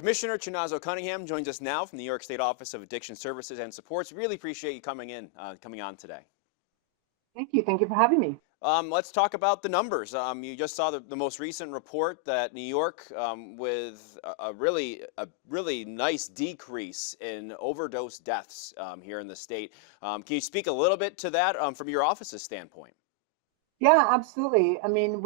Commissioner Chinazo Cunningham joins us now from the New York State Office of Addiction Services and Supports. Really appreciate you coming on today. Thank you. Thank you for having me. Let's talk about the numbers. You just saw the most recent report that New York, with a really nice decrease in overdose deaths here in the state. Can you speak a little bit to that from your office's standpoint? Yeah, absolutely. I mean,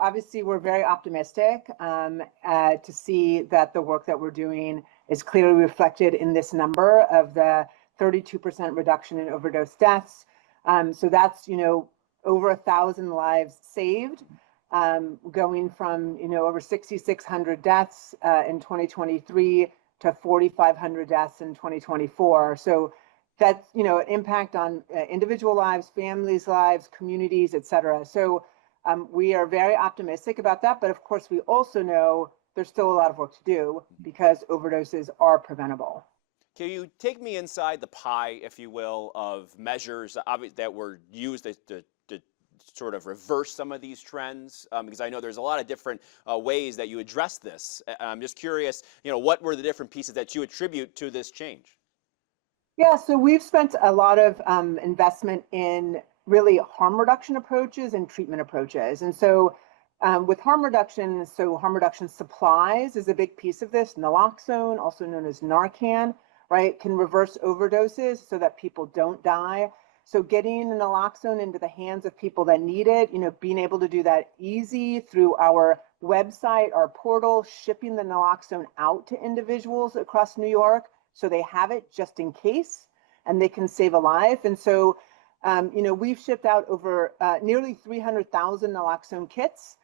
obviously we're very optimistic to see that the work that we're doing is clearly reflected in this number of the 32% reduction in overdose deaths. So that's, over 1,000 lives saved, going from, over 6,600 deaths in 2023 to 4,500 deaths in 2024. So that's, an impact on individual lives, families' lives, communities, et cetera. So we are very optimistic about that. But of course, we also know there's still a lot of work to do because overdoses are preventable. Can you take me inside the pie, if you will, of measures that were used to sort of reverse some of these trends? Because I know there's a lot of different ways that you address this. I'm just curious, what were the different pieces that you attribute to this change? Yeah, so we've spent a lot of investment in really harm reduction approaches and treatment approaches. And so with harm reduction, harm reduction supplies is a big piece of this. Naloxone, also known as Narcan, right, can reverse overdoses so that people don't die. So getting naloxone into the hands of people that need it, being able to do that easy through our website, our portal, shipping the naloxone out to individuals across New York so they have it just in case and they can save a life. And so, we've shipped out over nearly 300,000 naloxone kits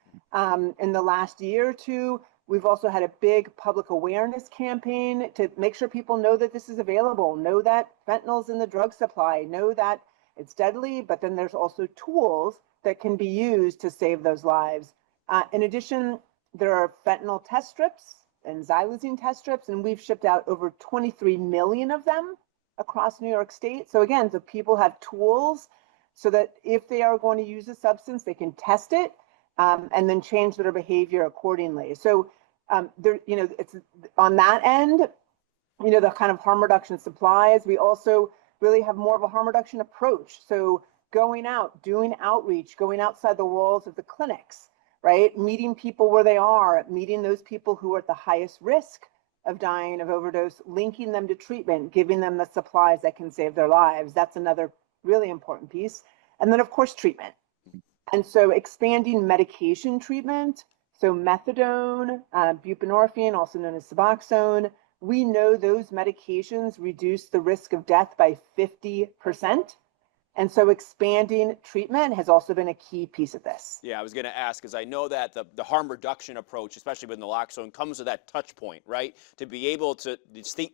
in the last year or two. We've also had a big public awareness campaign to make sure people know that this is available, know that fentanyl's in the drug supply, know that it's deadly, but then there's also tools that can be used to save those lives. In addition, there are fentanyl test strips and xylazine test strips, and we've shipped out over 23 million of them across New York State. So again, so people have tools so that if they are going to use a substance, they can test it and then change their behavior accordingly. So it's on that end, the kind of harm reduction supplies. We also really have more of a harm reduction approach. So going out, doing outreach, going outside the walls of the clinics, right? Meeting people where they are, meeting those people who are at the highest risk of dying of overdose, linking them to treatment, giving them the supplies that can save their lives. That's another really important piece. And then of course, treatment. And so expanding medication treatment, so methadone, buprenorphine, also known as Suboxone, we know those medications reduce the risk of death by 50%. And so expanding treatment has also been a key piece of this. Yeah, I was going to ask, because I know that the harm reduction approach, especially with naloxone, comes to that touch point, right? To be able to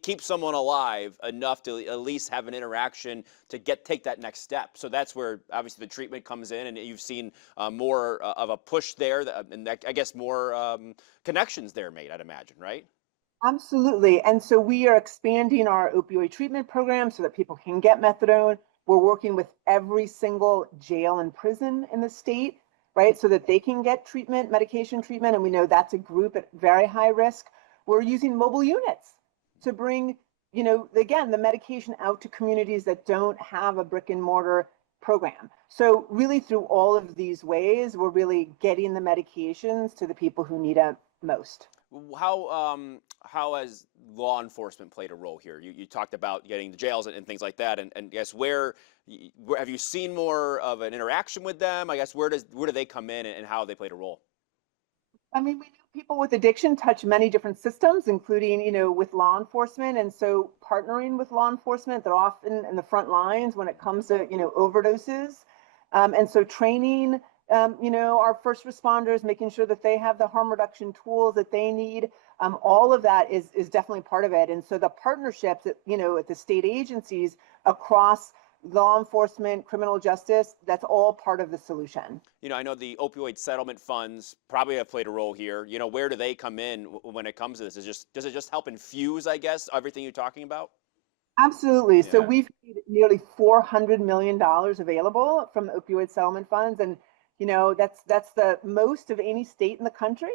keep someone alive enough to at least have an interaction to take that next step. So that's where obviously the treatment comes in, and you've seen more of a push there, and I guess more connections there made, I'd imagine, right? Absolutely. And so we are expanding our opioid treatment program so that people can get methadone. We're working with every single jail and prison in the state, right, so that they can get treatment, medication treatment, and we know that's a group at very high risk. We're using mobile units to bring, again, the medication out to communities that don't have a brick and mortar program. So really through all of these ways, we're really getting the medications to the people who need it most. How has law enforcement played a role here? You talked about getting the jails and things like that, and guess where have you seen more of an interaction with them? I guess where do they come in and how they played a role? I mean, we know people with addiction touch many different systems, including, with law enforcement. And so partnering with law enforcement, they're often in the front lines when it comes to, overdoses. And so training, our first responders, making sure that they have the harm reduction tools that they need. All of that is definitely part of it. And so the partnerships at the state agencies across law enforcement, criminal justice, that's all part of the solution. I know the opioid settlement funds probably have played a role here. Where do they come in when it comes to this? Does it just help infuse, I guess, everything you're talking about? Absolutely. Yeah. So we've made nearly $400 million available from the opioid settlement funds. And, that's the most of any state in the country.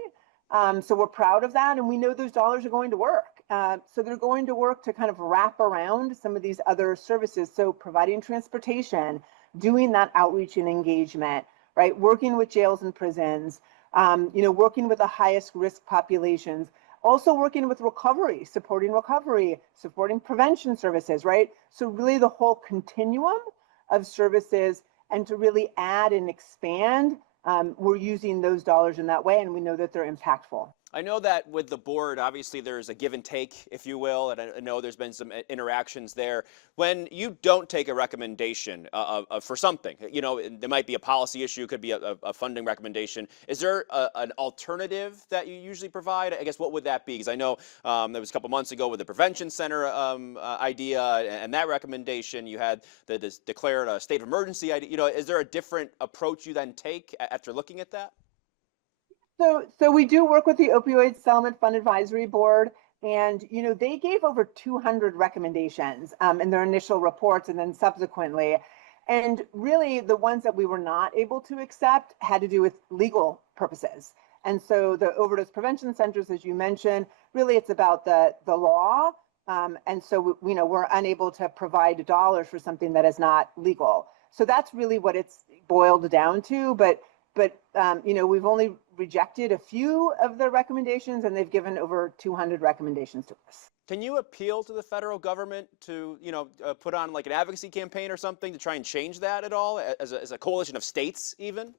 So we're proud of that, and we know those dollars are going to work. So they're going to work to kind of wrap around some of these other services. So providing transportation, doing that outreach and engagement, right? Working with jails and prisons, working with the highest risk populations, also working with recovery, supporting prevention services, right? So really the whole continuum of services, and to really add and expand, we're using those dollars in that way, and we know that they're impactful. I know that with the board, obviously there's a give and take, if you will, and I know there's been some interactions there. When you don't take a recommendation for something, there might be a policy issue, could be a funding recommendation. Is there an alternative that you usually provide? I guess what would that be? Because I know there was a couple months ago with the prevention center idea and that recommendation, you had this declared a state of emergency idea. Is there a different approach you then take after looking at that? So we do work with the Opioid Settlement Fund Advisory Board, and they gave over 200 recommendations in their initial reports and then subsequently. And really, the ones that we were not able to accept had to do with legal purposes. And so the overdose prevention centers, as you mentioned, really it's about the law. And so we're unable to provide dollars for something that is not legal. So that's really what it's boiled down to. But we've only rejected a few of the recommendations, and they've given over 200 recommendations to us. Can you appeal to the federal government to, put on like an advocacy campaign or something to try and change that at all, as a coalition of states even?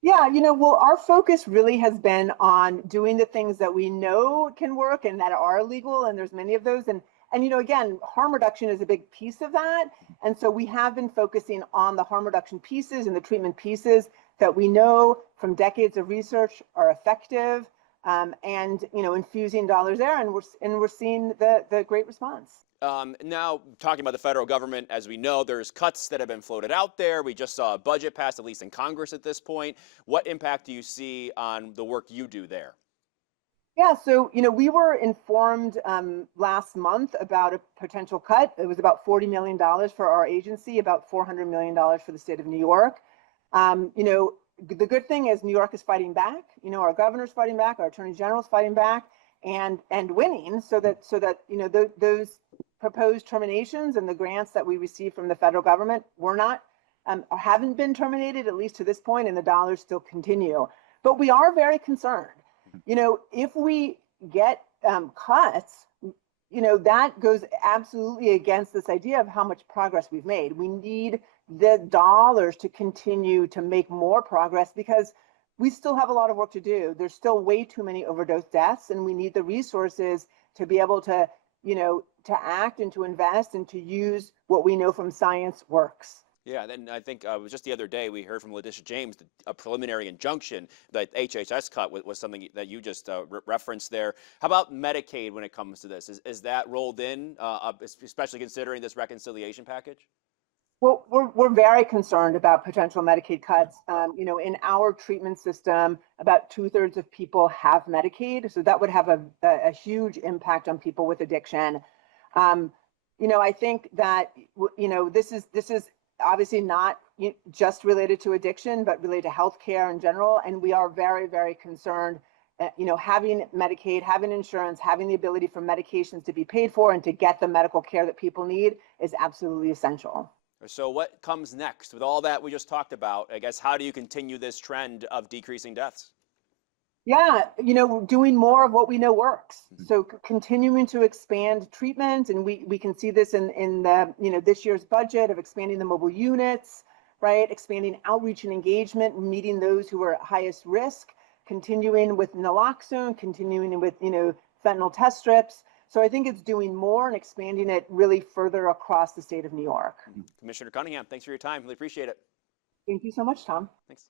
Yeah, well, our focus really has been on doing the things that we know can work and that are legal, and there's many of those. And again, harm reduction is a big piece of that. And so we have been focusing on the harm reduction pieces and the treatment pieces that we know from decades of research are effective, and infusing dollars there, and we're seeing the great response. Now, talking about the federal government, as we know, there's cuts that have been floated out there. We just saw a budget passed, at least in Congress at this point. What impact do you see on the work you do there? Yeah, so we were informed last month about a potential cut. It was about $40 million for our agency, about $400 million for the state of New York. The good thing is New York is fighting back. Our governor's fighting back, our attorney general's fighting back, and winning, so that those proposed terminations and the grants that we receive from the federal government were not or haven't been terminated, at least to this point, and the dollars still continue. But we are very concerned. If we get cuts, that goes absolutely against this idea of how much progress we've made. We need the dollars to continue to make more progress, because we still have a lot of work to do. There's still way too many overdose deaths, and we need the resources to be able to, to act and to invest and to use what we know from science works. Yeah, and then I think it was just the other day we heard from Letitia James a preliminary injunction that HHS cut was something that you just referenced there. How about Medicaid when it comes to this? Is that rolled in, especially considering this reconciliation package? Well, we're very concerned about potential Medicaid cuts. In our treatment system, about 2/3 of people have Medicaid, so that would have a huge impact on people with addiction. I think that this is obviously not just related to addiction, but related to healthcare in general, and we are very, very concerned. Having Medicaid, having insurance, having the ability for medications to be paid for and to get the medical care that people need is absolutely essential. So what comes next with all that we just talked about? I guess, how do you continue this trend of decreasing deaths? Yeah, doing more of what we know works. So continuing to expand treatment, and we can see this in the this year's budget of expanding the mobile units, right? Expanding outreach and engagement, meeting those who are at highest risk, continuing with naloxone, continuing with fentanyl test strips. So I think it's doing more and expanding it really further across the state of New York. Commissioner Cunningham, thanks for your time. Really appreciate it. Thank you so much, Tom. Thanks.